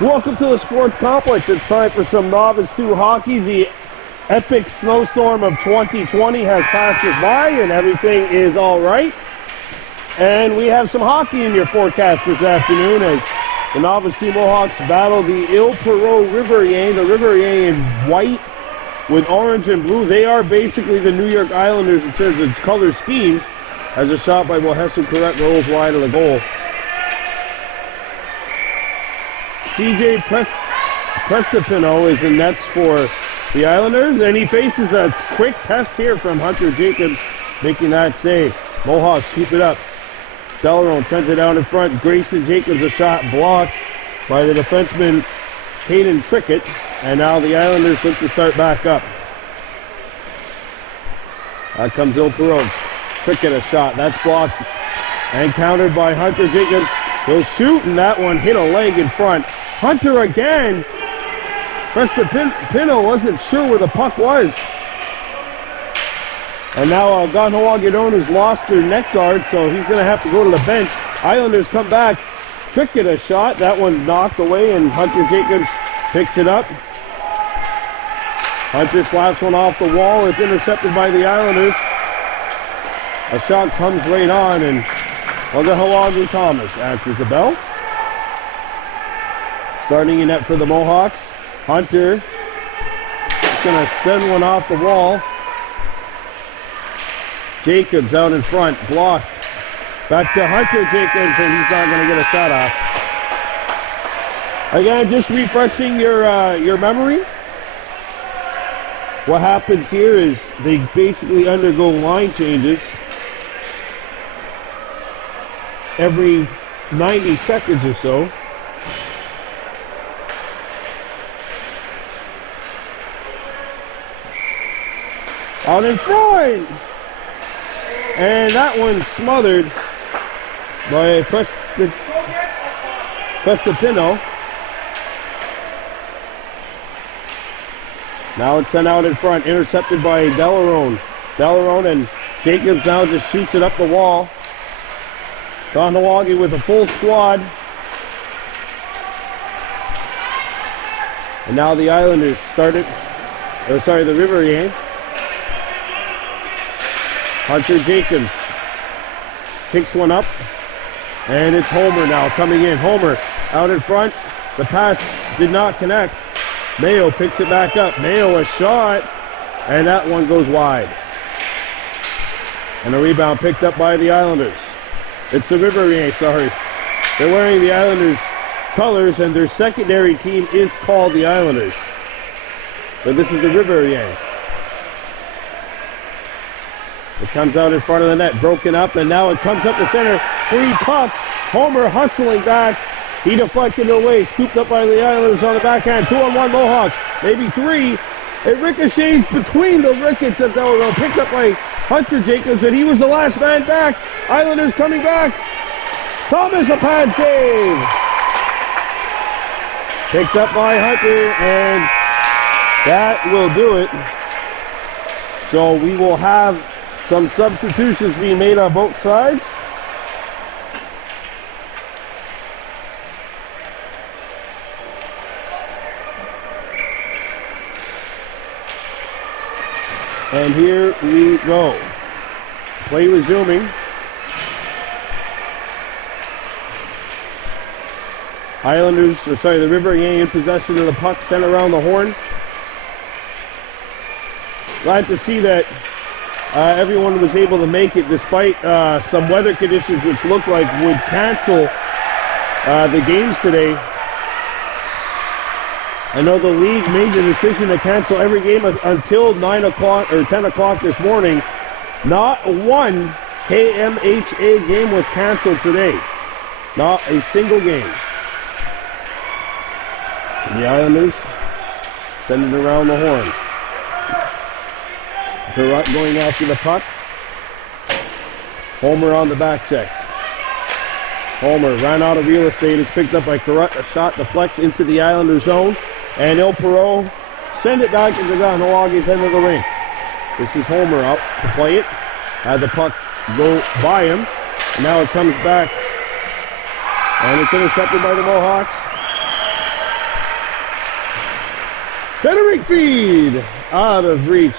Welcome to the Sports Complex. It's time for some Novice 2 hockey. The epic snowstorm of 2020 has passed us by and everything is all right. And we have some hockey in your forecast this afternoon as the Novice 2 Mohawks battle the Ile-Perrot Riverains. The Riverains in white with orange and blue. They are basically the New York Islanders in terms of color schemes, as a shot by Mohawks and Riverains rolls wide of the goal. CJ Prestipino is in nets for the Islanders, and he faces a quick test here from Hunter Jacobs, making that save. Mohawks keep it up. Delarone sends it out in front. Grayson Jacobs, a shot blocked by the defenseman Hayden Trickett, and now the Islanders look to start back up. Out comes Ile-Perrot. Trickett, a shot. That's blocked and countered by Hunter Jacobs. He'll shoot, and that one hit a leg in front. Hunter again. Prestipino wasn't sure where the puck was. And now Kahnawake has lost their net guard, so he's going to have to go to the bench. Islanders come back. Trickett, a shot. That one knocked away, and Hunter Jacobs picks it up. Hunter slaps one off the wall. It's intercepted by the Islanders. A shot comes right on, and Kahnawake Thomas answers the bell. Starting in net for the Mohawks. Hunter is going to send one off the wall. Jacobs out in front, blocked. Back to Hunter Jacobs, and he's not going to get a shot off. Again, just refreshing your memory. What happens here is they basically undergo line changes every 90 seconds or so. Out in front! And that one's smothered by Prestipino. Now it's sent out in front, intercepted by Delarone. Delarone, and Jacobs now just shoots it up the wall. Kahnawake with a full squad. And now the Islanders the Riverains. Hunter Jacobs picks one up, and it's Homer now coming in. Homer out in front. The pass did not connect. Mayo picks it back up. Mayo, a shot, and that one goes wide. And a rebound picked up by the Islanders. It's the Riverains, sorry. They're wearing the Islanders colors, and their secondary team is called the Islanders. But this is the Riverains. It comes out in front of the net, broken up, and now it comes up the center. Free puck. Homer hustling back. He deflected it away, scooped up by the Islanders on the backhand. 2-on-1 Mohawks, maybe 3. It ricochets between the wickets of Delarone, picked up by Hunter Jacobs, and he was the last man back. Islanders coming back. Thomas, a pad save. Picked up by Hunter, and that will do it. So we will have some substitutions being made on both sides. And here we go. Play resuming. The Riverains in possession of the puck, sent around the horn. Glad to see that everyone was able to make it despite some weather conditions which looked like would cancel the games today. I know the league made the decision to cancel every game until 9 o'clock or 10 o'clock this morning. Not one KMHA game was canceled today. Not a single game. And the Islanders send it around the horn. Perrot going after the puck. Homer on the back check. Homer ran out of real estate. It's picked up by Perrot. A shot deflects into the Islander zone. And Ile-Perrot send it back into Kahnawake's end of the ring. This is Homer up to play it. Had the puck go by him. And now it comes back. And it's intercepted by the Mohawks. Centering feed. Out of reach.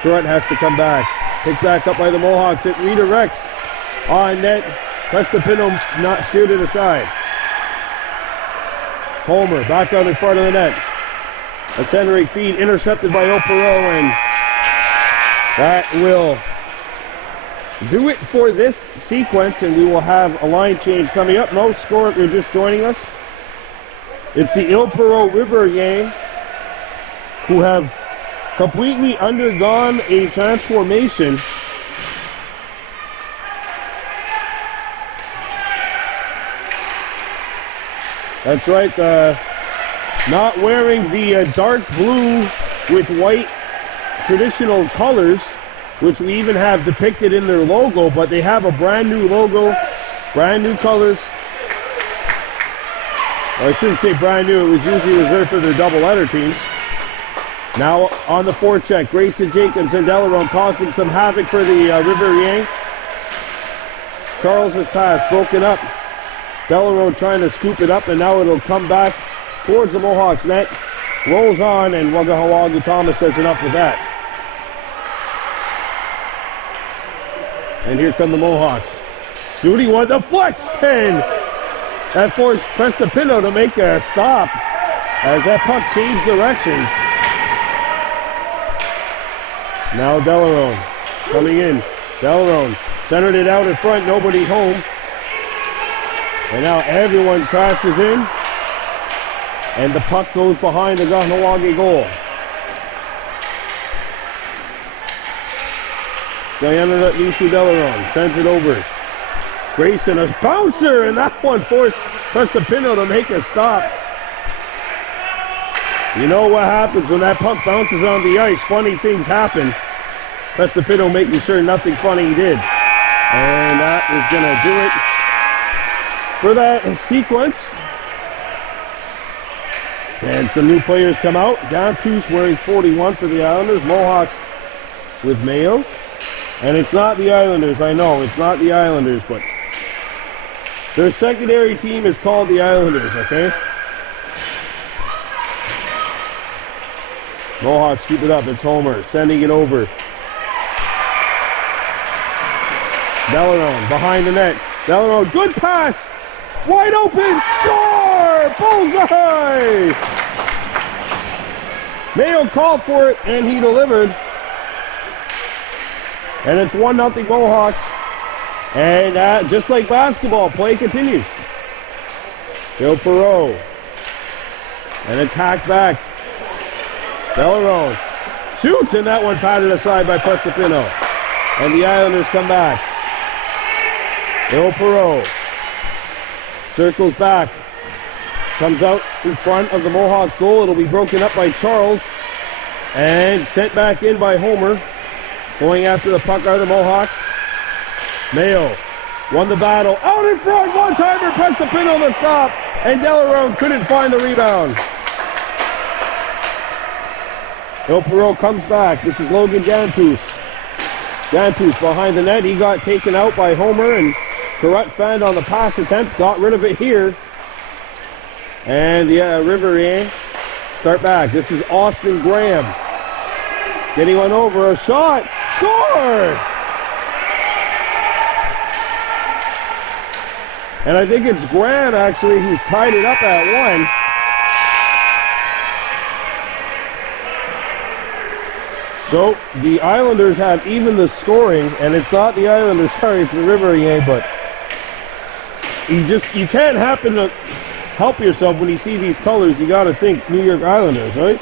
Perrot has to come back. Picked back up by the Mohawks. It redirects on net. Prestapino not steered it aside. Homer back out in front of the net. A centering feed intercepted by Ile-Perrot, and that will do it for this sequence, and we will have a line change coming up. No score if you're just joining us. It's the Ile-Perrot Riverains who have completely undergone a transformation. That's right, not wearing the dark blue with white traditional colors, which we even have depicted in their logo, but they have a brand new logo, brand new colors. Well, I shouldn't say brand new, it was usually reserved for their double-header teams. Now on the forecheck, Grayson Jacobs and Delaron causing some havoc for the Riverains. Charles' pass broken up. Delaron trying to scoop it up, and now it'll come back towards the Mohawks net. Rolls on, and Wagahawagi Thomas says enough with that. And here come the Mohawks. Shooting one, the flex, and that forced Prestapino to make a stop as that puck changed directions. Now Delaron coming in. Delaron centered it out in front, nobody home. And now everyone crashes in. And the puck goes behind the Kahnawake goal. Skyanna Nisu Delaron sends it over. Grayson, a bouncer, and that one forced Prestapino to make a stop. You know what happens when that puck bounces on the ice. Funny things happen. Prestapino making sure nothing funny did. And that is going to do it for that sequence. And some new players come out. Dantus wearing 41 for the Islanders. Mohawks with Mayo. And it's not the Islanders, I know. It's not the Islanders, but their secondary team is called the Islanders, okay? Mohawks keep it up. It's Homer sending it over. Delaron behind the net. Delaron, good pass. Wide open. Score! Bullseye! Mayo called for it, and he delivered. And it's 1-0 Mohawks. And just like basketball, play continues. Ile-Perrot. And it's hacked back. Delaron shoots, and that one patted aside by Prestapino. And the Islanders come back. Ile-Perrot circles back. Comes out in front of the Mohawks goal. It'll be broken up by Charles. And sent back in by Homer. Going after the puck out of the Mohawks. Mayo won the battle. Out in front, one-timer, Prestapino the stop. And Delaron couldn't find the rebound. Ile-Perrot comes back. This is Logan Dantus. Dantus behind the net. He got taken out by Homer, and Perrot found on the pass attempt. Got rid of it here. And the Riverains start back. This is Austin Graham. Getting one over. A shot. Score! And I think it's Graham, actually, who's tied it up at one. So the Islanders have even the scoring, and it's not the Islanders, sorry, it's the Riverains, but you can't happen to help yourself when you see these colors. You got to think New York Islanders, right?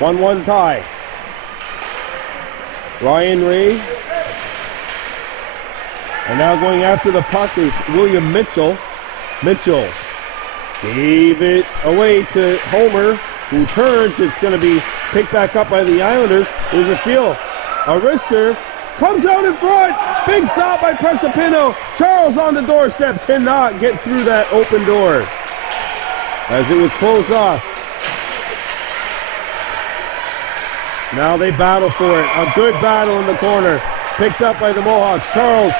One tie. Ryan Ray. And now going after the puck is William Mitchell. Mitchell gave it away to Homer, who turns. It's going to be picked back up by the Islanders. There's a steal. A wrister comes out in front. Big stop by Prestapino. Charles on the doorstep cannot get through that open door as it was closed off. Now they battle for it. A good battle in the corner. Picked up by the Mohawks. Charles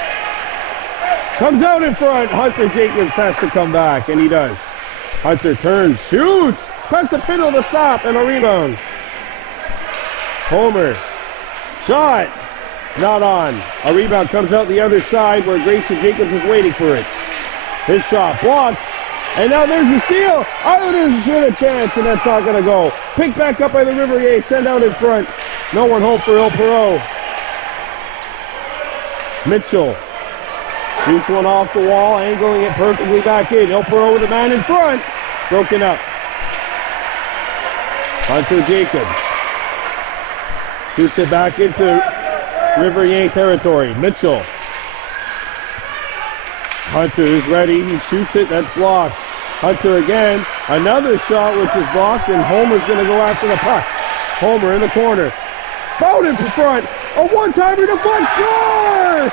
Comes out in front. Hunter Jacobs has to come back, and he does. Hunter turns, shoots. Press the pintle to stop, and a rebound. Homer. Shot. Not on. A rebound comes out the other side where Grayson Jacobs is waiting for it. His shot blocked. And now there's a steal. Islanders with a chance, and that's not going to go. Picked back up by the Riverier. Send out in front. No one home for Ile-Perrot. Mitchell shoots one off the wall, angling it perfectly back in. Ile-Perrot with a man in front. Broken up. Hunter Jacobs shoots it back into Riverier territory. Mitchell. Hunter is ready. He shoots it. That's blocked. Hunter again. Another shot which is blocked, and Homer's going to go after the puck. Homer in the corner. Fouled in front. A one-timer deflection. Score!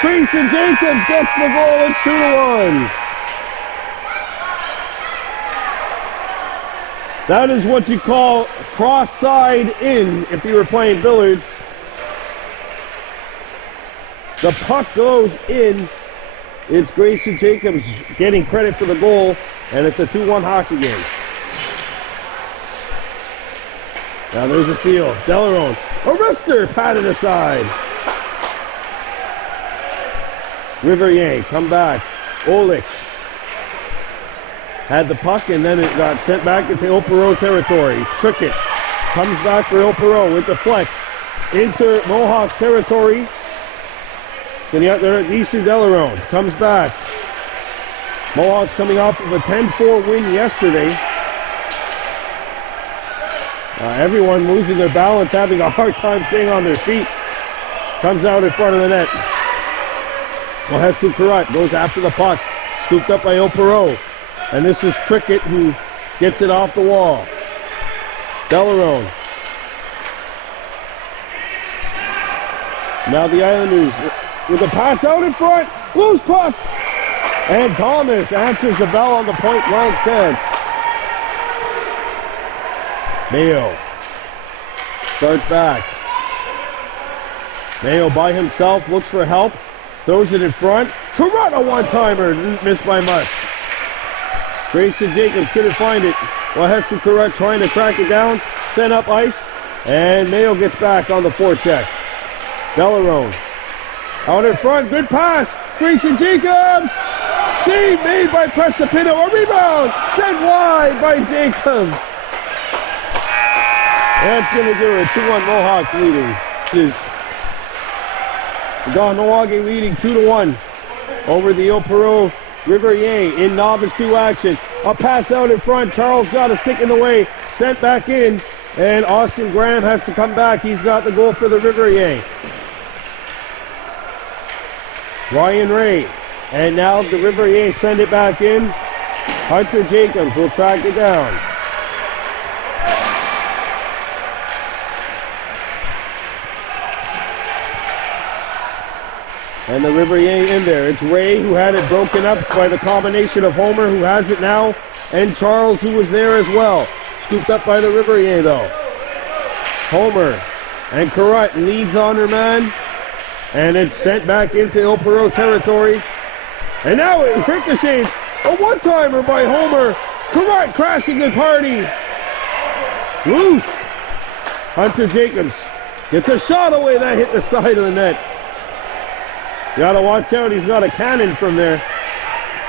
Grayson Jacobs gets the goal. It's 2-1. That is what you call cross-side in if you were playing billiards. The puck goes in. It's Grayson Jacobs getting credit for the goal, and it's a 2-1 hockey game. Now there's a steal. Delarone. A wrister patted aside. Riverier, come back. Olich had the puck, and then it got sent back into Ile-Perrot territory. Trickett comes back for Ile-Perrot with the flex into Mohawks territory. It's going to be out there at Easter. Delarone comes back. Mohawks coming off of a 10-4 win yesterday. Everyone losing their balance, having a hard time staying on their feet. Comes out in front of the net. Ile-Perrot goes after the puck. Scooped up by Ile-Perrot. And this is Trickett who gets it off the wall. Delarone. Now the Islanders with a pass out in front. Loose puck. And Thomas answers the bell on the point blank chance. Mayo starts back. Mayo by himself looks for help. Throws it in front. Perrot, a one-timer. Didn't miss by much. Grayson Jacobs couldn't find it. Ile-Perrot trying to track it down. Sent up ice. And Mayo gets back on the forecheck. Delarone. Out in front. Good pass. Grayson Jacobs. Save made by Prestapino. A rebound. Sent wide by Jacobs. That's going to do it. 2-1 Mohawks leading. Is Kahnawake leading 2-1 over the Ile-Perrot Riverier in Novice 2 action. A pass out in front. Charles got a stick in the way. Sent back in. And Austin Graham has to come back. He's got the goal for the Riverier. Ryan Ray. And now the Riverier send it back in. Hunter Jacobs will track it down. And the Riverier in there. It's Ray who had it broken up by the combination of Homer, who has it now, and Charles, who was there as well. Scooped up by the Riverier, though. Homer and Perrot leads on her man. And it's sent back into Ile-Perrot territory. And now it ricochets. A one-timer by Homer. Perrot crashing the party. Loose. Hunter Jacobs gets a shot away. That hit the side of the net. You gotta watch out, he's got a cannon from there.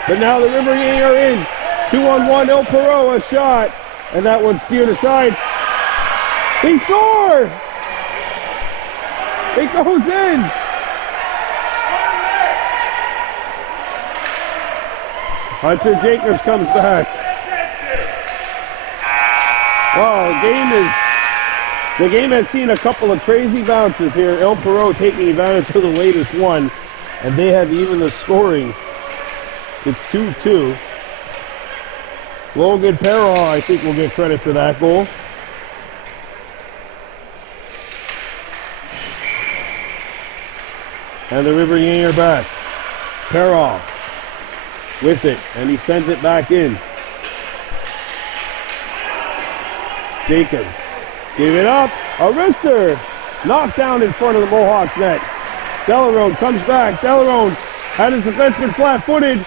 But now the Riverier are in. 2-on-1, Ile-Perrot, a shot. And that one steered aside. They score! It goes in! Hunter Jacobs comes back. Wow, the game has seen a couple of crazy bounces here. Ile-Perrot taking advantage of the latest one. And they have even the scoring. It's 2-2. Logan Perrot, I think, will get credit for that goal. And the Riverier are back. Perrot with it, and he sends it back in. Jacobs, give it up. A wrister knocked down in front of the Mohawks net. Delarone comes back. Delarone had his defenseman flat-footed,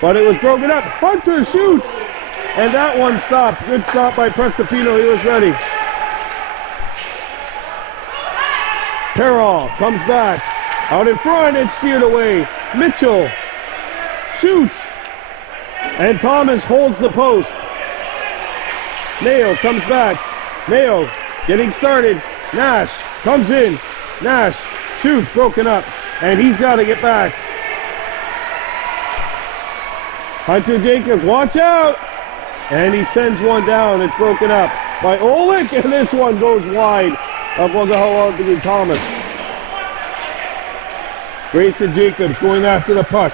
but it was broken up. Hunter shoots, and that one stopped. Good stop by Prestopino. He was ready. Perrot comes back. Out in front, it's steered away. Mitchell shoots, and Thomas holds the post. Mayo comes back. Mayo getting started. Nash comes in. Nash shoots, broken up, and he's got to get back. Hunter Jacobs, watch out! And he sends one down. It's broken up by Oleg, and this one goes wide of Wagahawa Thomas. Grayson Jacobs going after the puck.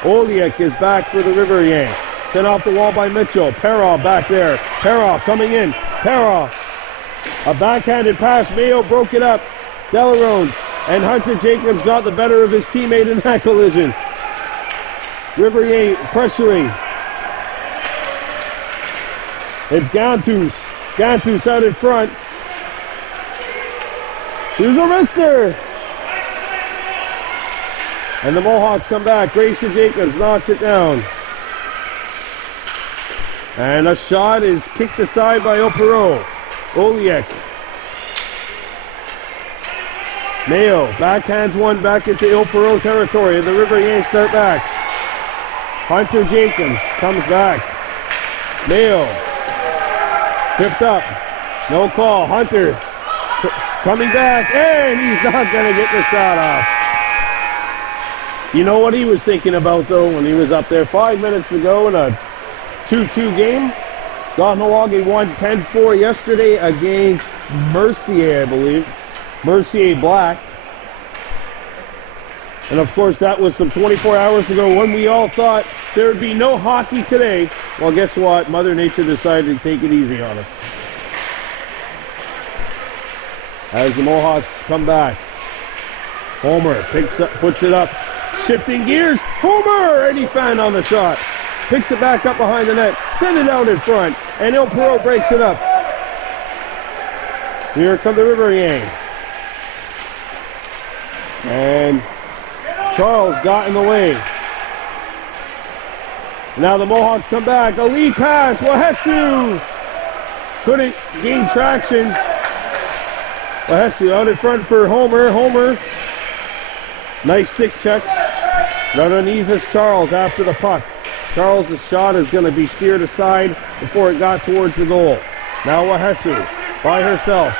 Oliek is back for the River Yang. Sent off the wall by Mitchell. Perrot back there. Perrot coming in. Perrot. A backhanded pass. Mayo broke it up. Delarone and Hunter Jacobs got the better of his teammate in that collision. River Yang pressuring. It's Gantus. Gantus out in front. Here's a wrister. And the Mohawks come back. Grayson Jacobs knocks it down. And a shot is kicked aside by Ile-Perrot. Oliek. Mayo backhands one back into Ile-Perrot territory. And the River Yang start back. Hunter Jacobs comes back. Mayo. Tripped up. No call. Hunter coming back. And he's not going to get the shot off. You know what he was thinking about, though, when he was up there 5 minutes ago in a 2-2 game? Kahnawake won 10-4 yesterday against Mercier, I believe. Mercier Black. And, of course, that was some 24 hours ago when we all thought there would be no hockey today. Well, guess what? Mother Nature decided to take it easy on us. As the Mohawks come back. Homer puts it up. Shifting gears, Homer, and he found on the shot. Picks it back up behind the net, send it out in front, and Ile-Perrot breaks it up. Here come the River Yang. And Charles got in the way. Now the Mohawks come back, a lead pass, Wahesu couldn't gain traction. Wahesu out in front for Homer, Homer. Nice stick check. Ranonizas Charles after the puck. Charles' shot is going to be steered aside before it got towards the goal. Now Wahesu by herself.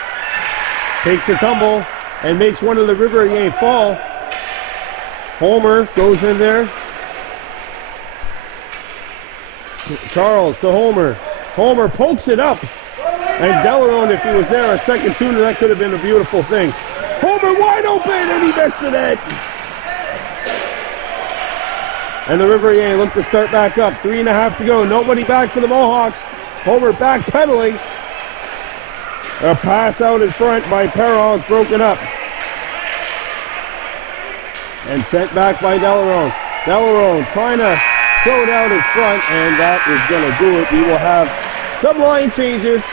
Takes a tumble and makes one of the River Yang fall. Homer goes in there. Charles to Homer. Homer pokes it up. And Delarone, if he was there a second sooner, that could have been a beautiful thing. Homer wide open and he missed the net. And the River Yang look to start back up. 3.5 to go. Nobody back for the Mohawks. Homer backpedaling. A pass out in front by Perrot is broken up. And sent back by Delarone. Delarone trying to throw it out in front, and that is going to do it. We will have some line changes.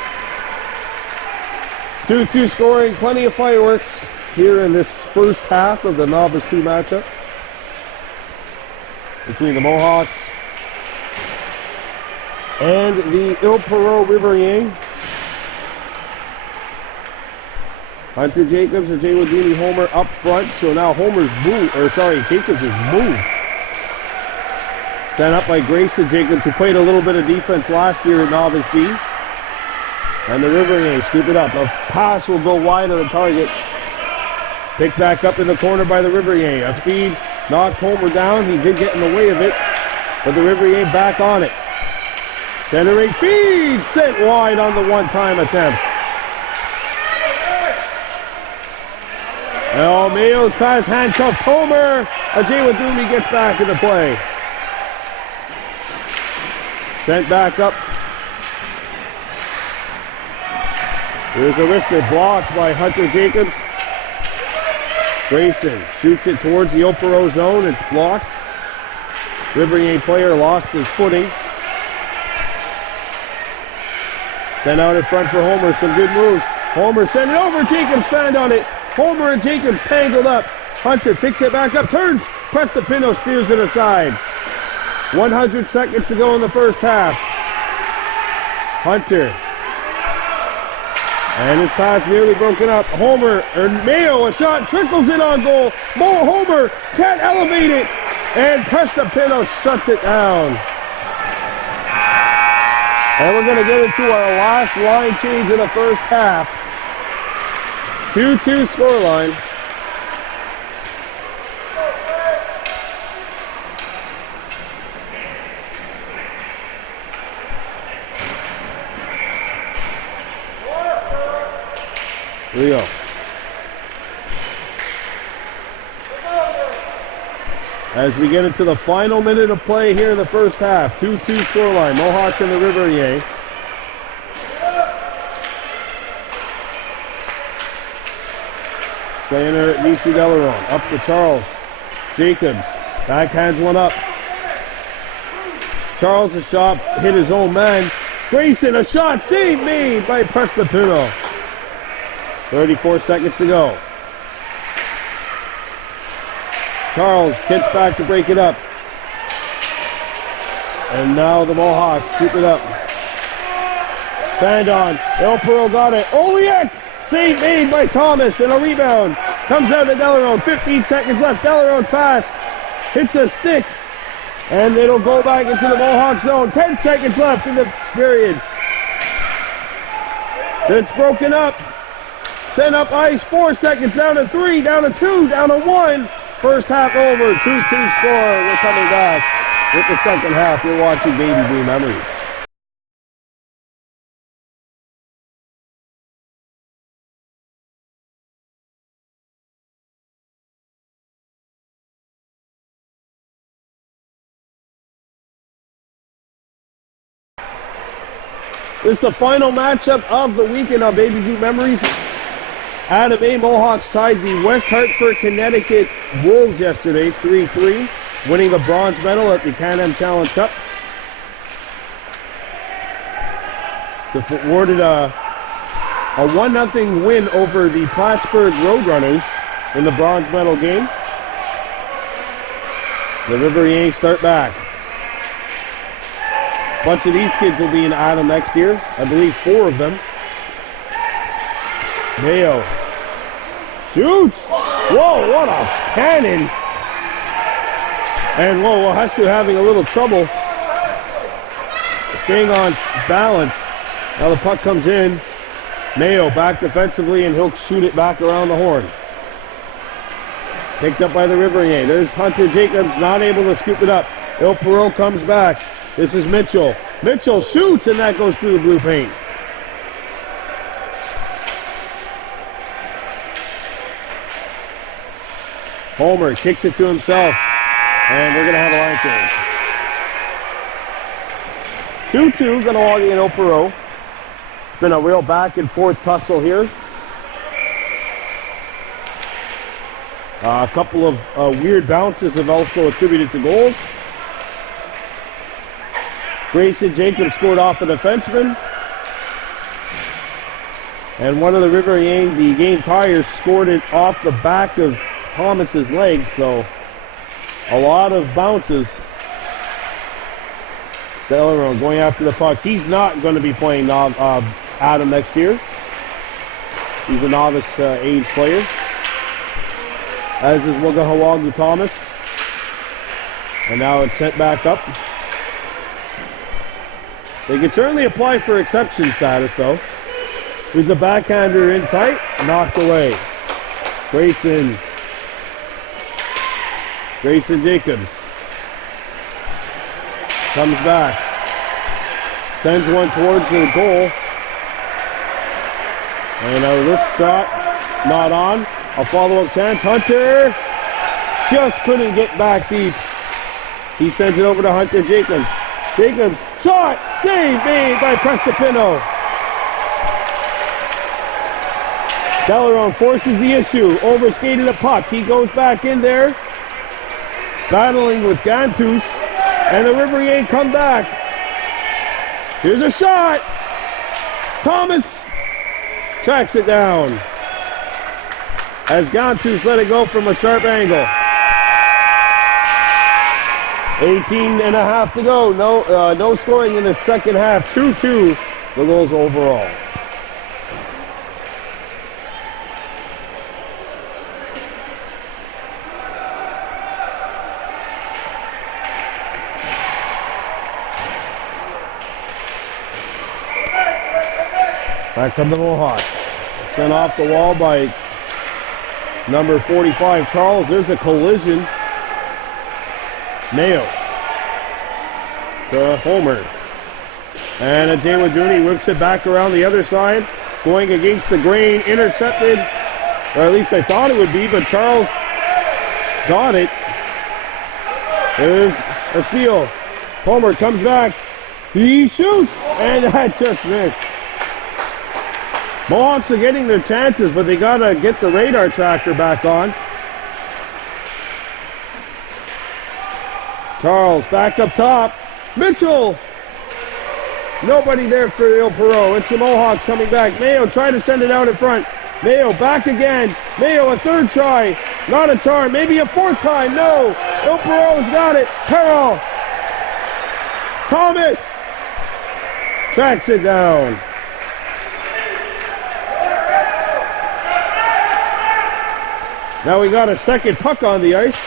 2-2 scoring. Plenty of fireworks here in this first half of the Novice 2 matchup between the Mohawks and the Ile-Perrot River Yang. Hunter Jacobs and Jay Wadini Homer up front, so now Jacobs is moved. Sent up by Grayson Jacobs, who played a little bit of defense last year at Novice B. And the River Yang scoop it up. A pass will go wide of the target. Picked back up in the corner by the River Yang. A feed knocked Homer down. He did get in the way of it, but the River Yang back on it. Centering feed sent wide on the one-time attempt. Oh, Mayo's pass handcuffed Homer. Ajay Wadumi gets back into play. Sent back up. Here's a wrister blocked by Hunter Jacobs. Grayson shoots it towards the Ile-Perrot zone. It's blocked. River Yang player lost his footing. Sent out in front for Homer. Some good moves. Homer sent it over. Jacobs found on it. Homer and Jacobs tangled up. Hunter picks it back up, turns. Prestipino steers it aside. 100 seconds to go in the first half. Hunter. And his pass nearly broken up. Homer, or Mayo, a shot, trickles in on goal. Homer can't elevate it. And Prestipino shuts it down. And we're going to get into our last line change in the first half. 2-2 scoreline. Here we go. As we get into the final minute of play here in the first half, 2-2 scoreline, Mohawks and the Riverains. Spanner, Nishi Delaron, up to Charles. Jacobs, backhands one up. Charles, a shot, hit his own man. Grayson, a shot, save made by Prestipino. 34 seconds to go. Charles kicks back to break it up. And now the Mohawks scoop it up. Band on. Ile-Perrot got it. Oliek! Save made by Thomas and a rebound. Comes out to Delaron. 15 seconds left. Delaron's pass hits a stick. And it'll go back into the Mohawk zone. 10 seconds left in the period. It's broken up. Sent up ice. 4 seconds. Down to 3. Down to 2. Down to 1. First half over. 2-2 score. We're coming back with the second half. You're watching Baby Blue Memories. This is the final matchup of the weekend on Baby Blue Memories. Adam A. Mohawks tied the West Hartford, Connecticut Wolves yesterday, 3-3, winning the bronze medal at the Can-Am Challenge Cup. Awarded a 1-0 win over the Plattsburgh Roadrunners in the bronze medal game. The Riverains start back. A bunch of these kids will be in Adam next year. I believe 4 of them. Mayo shoots. Whoa, what a cannon. And whoa, Hasu having a little trouble staying on balance. Now the puck comes in. Mayo back defensively, and he'll shoot it back around the horn. Picked up by the Riverains. There's Hunter Jacobs, not able to scoop it up. Ile-Perrot comes back. This is Mitchell. Mitchell shoots, and that goes through the blue paint. Homer kicks it to himself, and we're going to have a line change. 2-2, Kahnawake and Ile-Perrot. It's been a real back and forth tussle here. A couple of weird bounces have also attributed to goals. Grayson Jacobs scored off a defenseman. And one of the Riverains, the game tires, scored it off the back of Thomas's legs, so a lot of bounces. Delaron going after the puck. He's not going to be playing Adam next year. He's a novice age player, as is Wagahawagu Thomas. And now it's sent back up. They can certainly apply for exception status, though. There's a backhander in tight, knocked away. Grayson Jacobs comes back, sends one towards the goal, and a wrist shot, not on. A follow-up chance. Hunter just couldn't get back deep. He sends it over to Hunter Jacobs. Jacobs, shot, save made by Prestipino. Delaron forces the issue, overskated the puck. He goes back in there, battling with Gantus, and the Riverains come back. Here's a shot. Thomas tracks it down. as Gantus let it go from a sharp angle. 18 and a half to go. No scoring in the second half. 2-2 the goals overall. Back come the Mohawks. Sent off the wall by number 45, Charles. There's a collision. Mayo to Homer. And Ajay Waduni whips it back around the other side. Going against the grain. Intercepted. Or at least I thought it would be, but Charles got it. There's a steal. Homer comes back. He shoots! And that just missed. Mohawks are getting their chances, but they gotta get the radar tracker back on. Charles back up top. Mitchell! Nobody there for Ile-Perrot. It's the Mohawks coming back. Mayo trying to send it out in front. Mayo back again. Mayo a third try. Not a charm. Maybe a fourth time. No. Ile-Perrot's got it. Perrot. Thomas tracks it down. Now we got a second puck on the ice.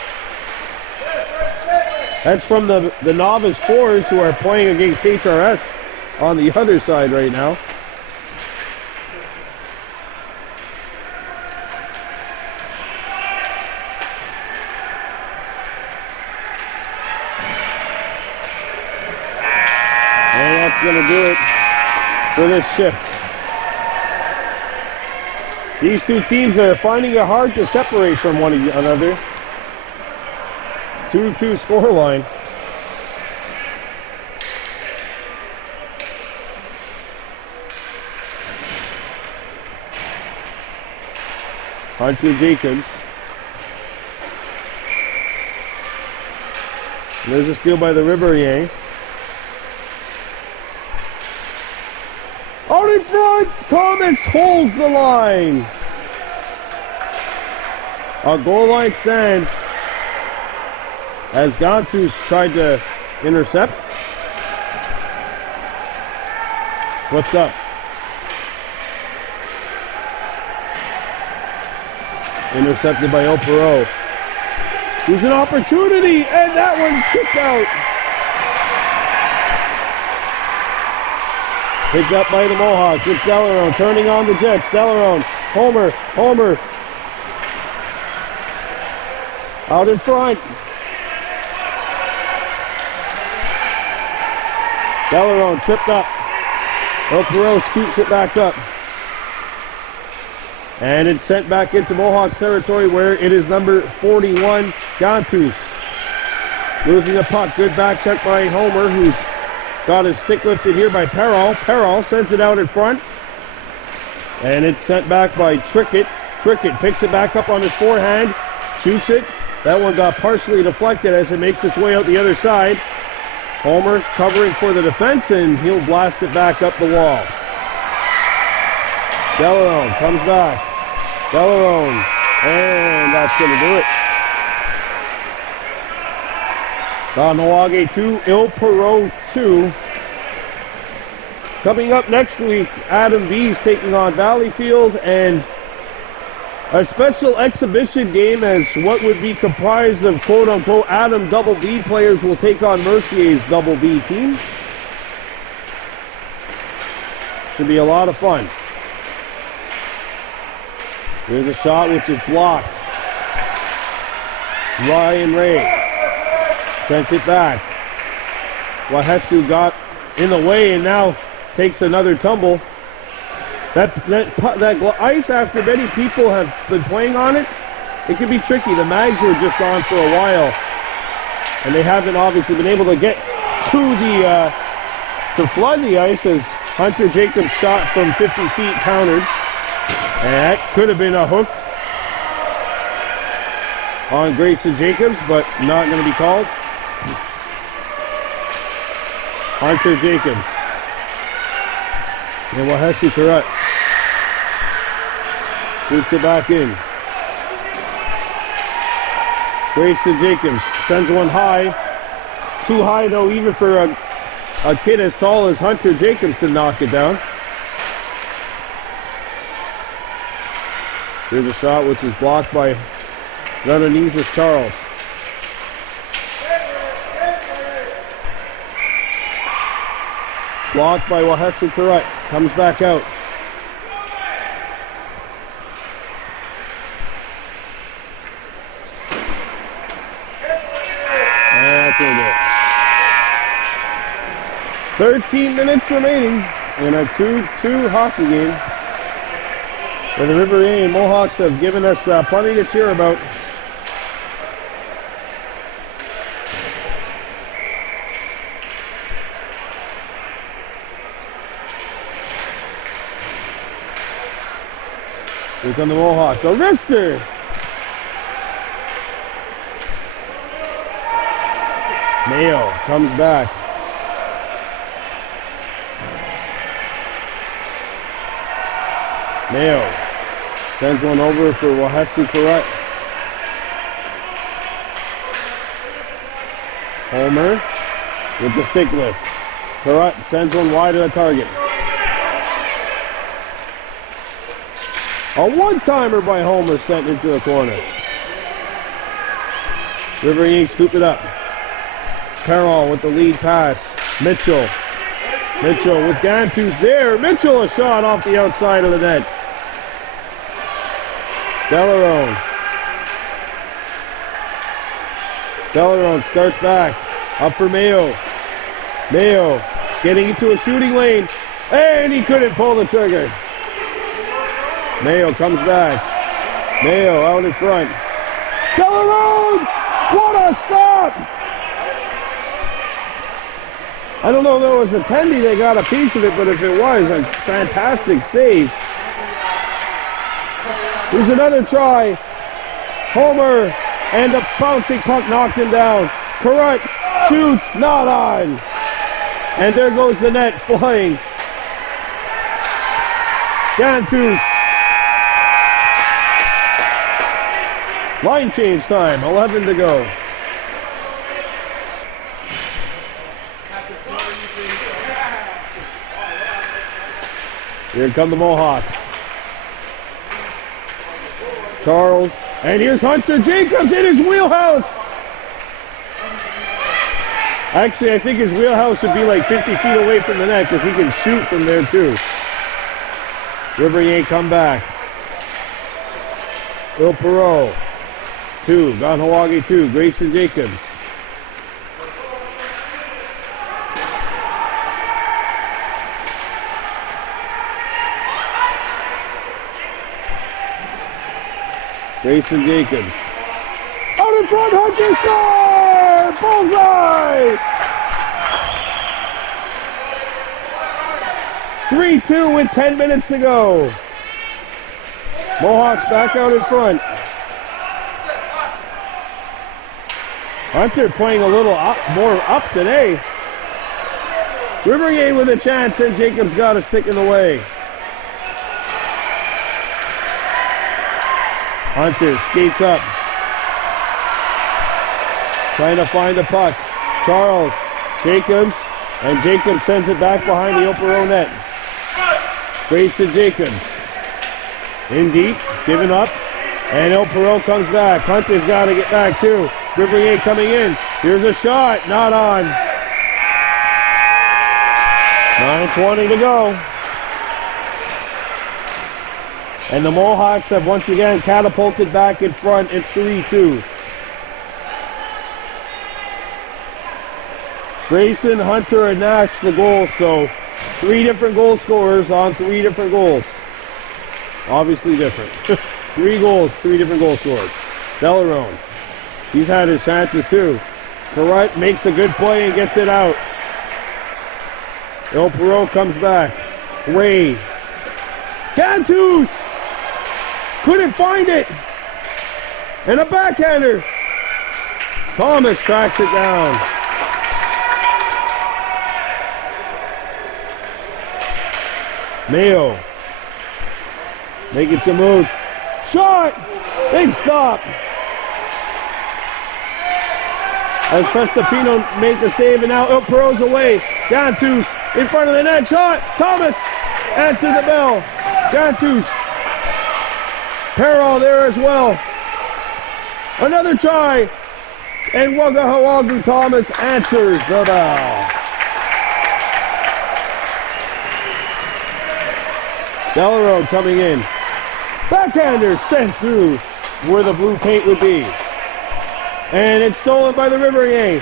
That's from the Novice fours who are playing against HRS on the other side right now. And that's going to do it for this shift. These two teams are finding it hard to separate from one another. 2-2 scoreline. Hunter Jacobs. There's a steal by the Riverains. Out in front, Thomas holds the line. A goal line stand as Gantus tried to intercept. Flipped up. Intercepted by Ile-Perrot. There's an opportunity, and that one's kicked out. Picked up by the Mohawks. It's Delarone turning on the Jets. Delarone, Homer. Out in front. Delarone tripped up. Ile-Perrot scoops it back up. And it's sent back into Mohawks territory where it is number 41, Gantus. Losing the puck. Good back check by Homer, who's got his stick lifted here by Perrot. Perrot sends it out in front. And it's sent back by Trickett. Trickett picks it back up on his forehand. Shoots it. That one got partially deflected as it makes its way out the other side. Homer covering for the defense, and he'll blast it back up the wall. Delarone comes back. Delarone. And that's going to do it. Kahnawake 2, Ile-Perrot 2. Coming up next week, Adam B's taking on Valleyfield, and a special exhibition game as what would be comprised of quote-unquote Adam Double B players will take on Mercier's Double B team. Should be a lot of fun. Here's a shot which is blocked. Ryan Ray sends it back. Wahesu got in the way and now takes another tumble. That ice, after many people have been playing on it, it can be tricky. The mags were just on for a while, and they haven't obviously been able to get to flood the ice as Hunter Jacobs' shot from 50 feet countered. And that could have been a hook on Grayson Jacobs, but not going to be called. Hunter Jacobs. And Wahesu Karut shoots it back in. Grayson Jacobs sends one high. Too high though, even for a kid as tall as Hunter Jacobs to knock it down. Here's a shot which is blocked by none underneath is Charles. Blocked by Ile-Perrot. Comes back out. That's it. 13 minutes remaining in a 2-2 hockey game. And the Riverina Mohawks have given us plenty to cheer about. Here come the Mohawks. A wrister! Mayo comes back. Mayo sends one over for Ile-Perrot. Homer with the stick lift. Perrot sends one wide of the target. A one-timer by Homer sent into the corner. Riverina scooped it up. Perrot with the lead pass. Mitchell. Mitchell with Gantus there. Mitchell a shot off the outside of the net. Delarone. Delarone starts back. Up for Mayo. Mayo getting into a shooting lane. And he couldn't pull the trigger. Mayo comes back. Mayo out in front. Delarone! What a stop! I don't know if it was a tendy they got a piece of it, but if it was, a fantastic save. Here's another try. Homer and the bouncing puck knocked him down. Perrot shoots, not on. And there goes the net flying. Gantus. Line change time, 11 to go. Here come the Mohawks. Charles, and here's Hunter Jacobs in his wheelhouse. Actually, I think his wheelhouse would be like 50 feet away from the net because he can shoot from there too. Riverina come back. Ile-Perrot. 2, Kahnawake 2, Grayson Jacobs. Grayson Jacobs. Out in front, Hunter score! Bullseye! 3-2 with 10 minutes to go. Mohawks back out in front. Hunter playing a little more up today. Riverina with a chance, and Jacobs got a stick in the way. Hunter skates up. Trying to find the puck. Charles, Jacobs, and Jacobs sends it back behind the Ile-Perrot net. Grayson Jacobs. In deep, giving up, and Ile-Perrot comes back. Hunter's got to get back too. Riverina coming in. Here's a shot, not on. 9:20 to go. And the Mohawks have once again catapulted back in front. It's 3-2. Grayson, Hunter, and Nash the goals. So 3 different goal scorers on 3 different goals. Obviously different. 3 goals, 3 different goal scorers. Delarone. He's had his chances too. Perrot makes a good play and gets it out. Ile-Perrot comes back. Ray. Gantus! Couldn't find it. And a backhander. Thomas tracks it down. Mayo. Making some moves. Shot! Big stop. as Prestapino made the save, and now Il-Perrot's away. Gantus in front of the net, shot. Thomas answered the bell. Gantus. Perrot there as well. Another try. And Wagahawagu Thomas answers the bell. Delarose coming in. Backhander sent through where the blue paint would be. And it's stolen by the Riverains.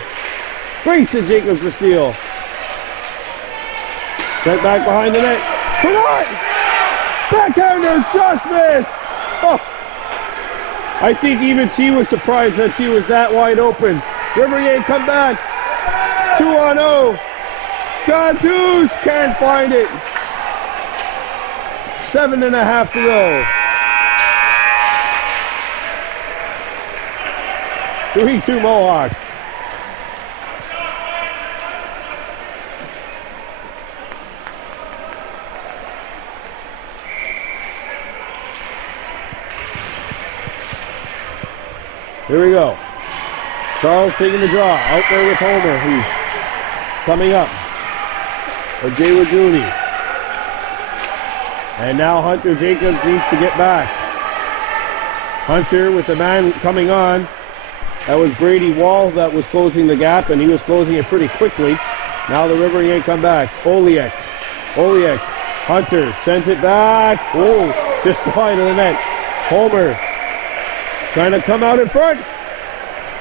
Grayson Jacobs to steal. Sent back behind the net. Kahnawake! Backhander just missed! Oh. I think even she was surprised that she was that wide open. Riverains come back. 2-on-0. Gantus can't find it. 7.5 to go. 3-2 Mohawks. Here we go. Charles taking the draw. Out there with Homer, who's coming up. Jay Waguni. And now Hunter Jacobs needs to get back. Hunter with the man coming on. That was Brady Wall that was closing the gap, and he was closing it pretty quickly. Now the Riverains come back. Oliek. Hunter sends it back. Oh, just wide of the net. Homer trying to come out in front.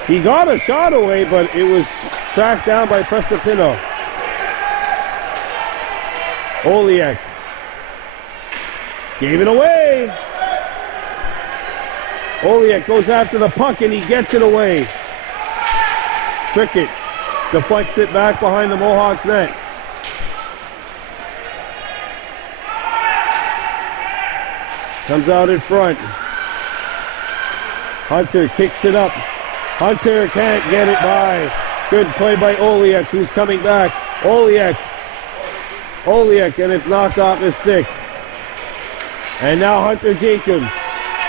He got a shot away, but it was tracked down by Prestapino. Oliek gave it away. Oliek goes after the puck and he gets it away. Trickett deflects it back behind the Mohawks net. Comes out in front. Hunter kicks it up. Hunter can't get it by. Good play by Oliek, who's coming back. Oliek, and it's knocked off his stick. And now Hunter Jacobs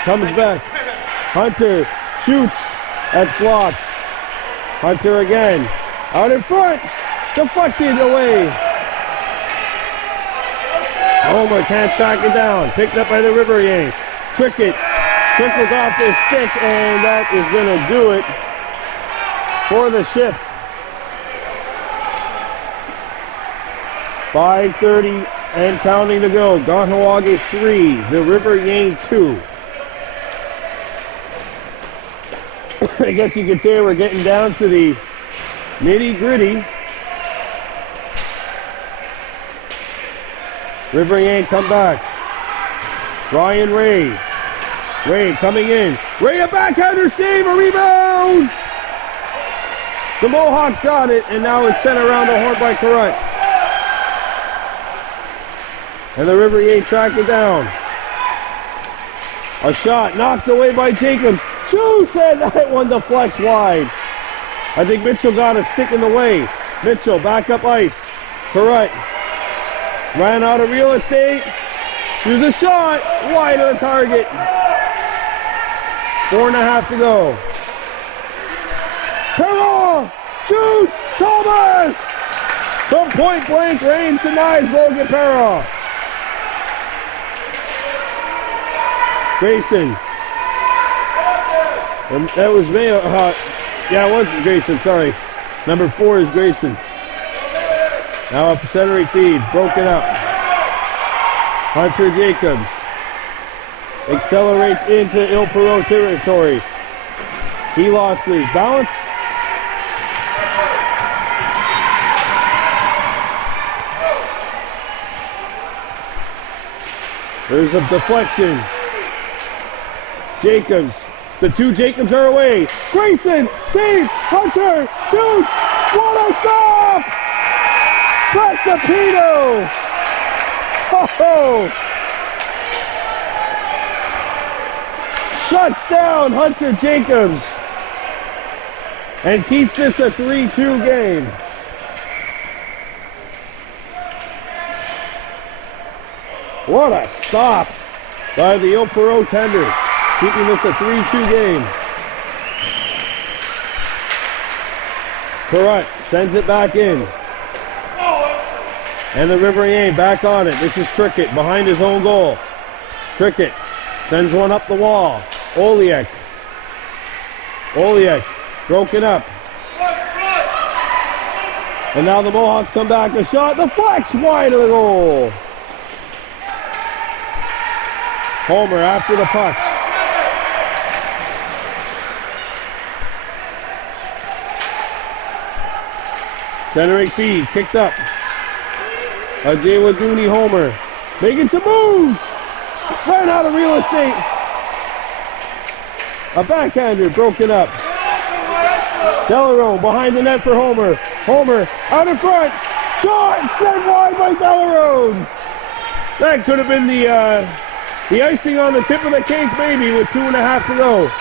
comes back. Hunter shoots. That's blocked. Hunter again. Out in front. Deflected away. Homer can't track it down. Picked up by the Riverains. Trickett circles off his stick, and that is going to do it for the shift. 5:30 and counting to go. Kahnawake 3, the Riverains 2. I guess you could say we're getting down to the nitty-gritty. Riverains come back. Ryan Ray. Ray coming in. Ray, a backhander save, a rebound! The Mohawks got it, and now it's sent around the horn by Perrot. And the Riverains track it down. A shot knocked away by Jacobs. Shoots, and that one deflects wide. I think Mitchell got a stick in the way. Mitchell back up ice. Perrot ran out of real estate. Here's a shot wide of the target. 4.5 to go. Perrot shoots. Thomas from point blank range denies Logan Perrot. Grayson. That was Mayo. Yeah, it was Grayson, sorry. Number 4 is Grayson. Now a centering feed, broken up. Hunter Jacobs accelerates into Il-Perrot territory. He lost his balance. There's a deflection. Jacobs. The two Jacobs are away. Grayson, save, Hunter, shoots. What a stop! Prestapino! Oh! Shuts down Hunter Jacobs and keeps this a 3-2 game. What a stop by the Il-Perrot tender, keeping this a 3-2 game. Perrot sends it back in. And the Riverains back on it. This is Trickett behind his own goal. Trickett sends one up the wall. Oliek broken up. And now the Mohawks come back. The shot deflects wide of the goal. Homer after the puck. Centering feed, kicked up. Ajay Homer making some moves. Ran out of real estate. A backhander broken up. Delarone behind the net for Homer. Homer out in front. Shot sent wide by Delarone. That could have been the icing on the tip of the cake, maybe, with 2.5 to go.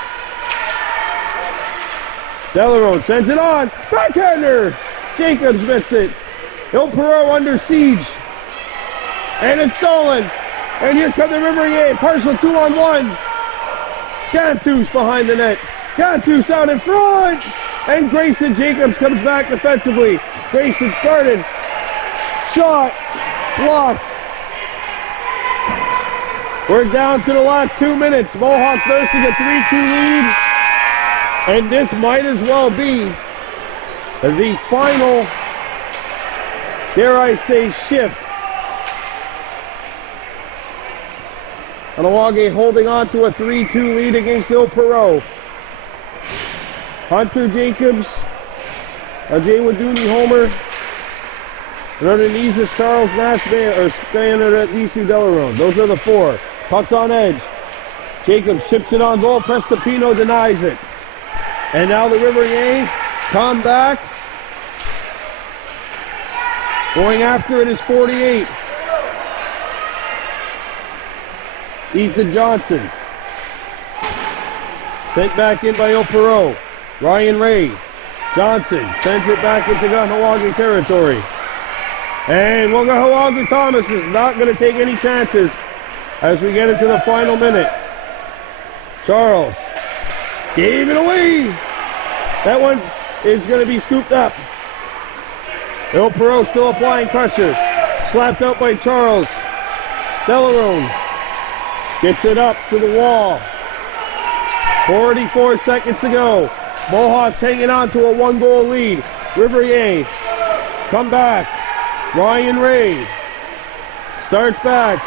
Delarone sends it on. Backhander. Jacobs missed it. Ile-Perrot under siege. And it's stolen. And here come the Riverains. Partial 2-on-1. Gantus behind the net. Gantus out in front. And Grayson Jacobs comes back defensively. Grayson started. Shot. Blocked. We're down to the last 2 minutes. Mohawks nursing a 3-2 lead. And this might as well be the final, dare I say, shift. Kahnawake holding on to a 3-2 lead against Ile-Perrot. Hunter Jacobs, Ajay Homer, and underneath is Charles Nash or Spanner at Lisu Delarone. Those are the four. Puck's on edge. Jacobs ships it on goal. Prestapino denies it. And now the Riverains come back. Going after it is 48. Ethan Johnson. Sent back in by Ile-Perrot. Ryan Ray. Johnson sends it back into Kahnawake territory. And Wagahawaga Thomas is not going to take any chances as we get into the final minute. Charles gave it away. That one is going to be scooped up. Ile-Perrot still applying pressure. Slapped out by Charles. Delarone gets it up to the wall. 44 seconds to go. Mohawks hanging on to a 1-goal lead. Riverains come back. Ryan Ray starts back.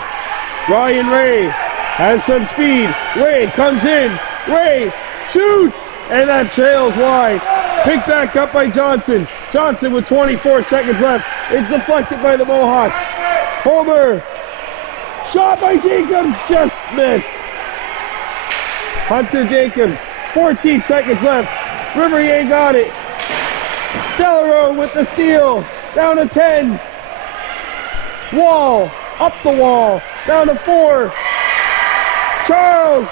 Ryan Ray has some speed. Ray comes in. Ray shoots. And that trails wide. Picked back up by Johnson. Johnson with 24 seconds left. It's deflected by the Mohawks. Homer. Shot by Jacobs. Just missed. Hunter Jacobs. 14 seconds left. Riverains got it. Delarone with the steal. Down to 10. Wall. Up the wall. Down to 4. Charles.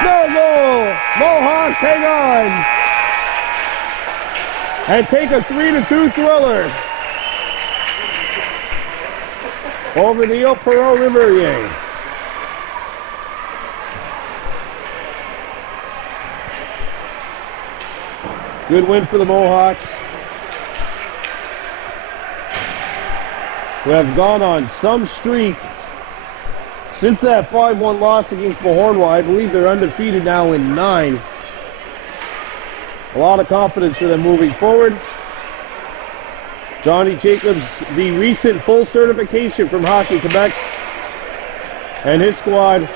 No goal. Mohawks hang on. And take a 3-2 thriller over the Ile-Perrot Riverains. Good win for the Mohawks, who have gone on some streak since that 5-1 loss against Mohornwa. I believe they're undefeated now in 9. A lot of confidence for them moving forward. Johnny Jacobs, the recent full certification from Hockey Quebec, and his squad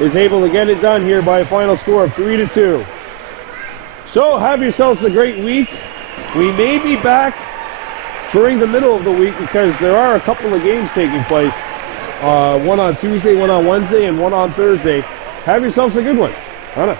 is able to get it done here by a final score of 3-2. So have yourselves a great week. We may be back during the middle of the week because there are a couple of games taking place. One on Tuesday, one on Wednesday, and one on Thursday. Have yourselves a good one. Anna.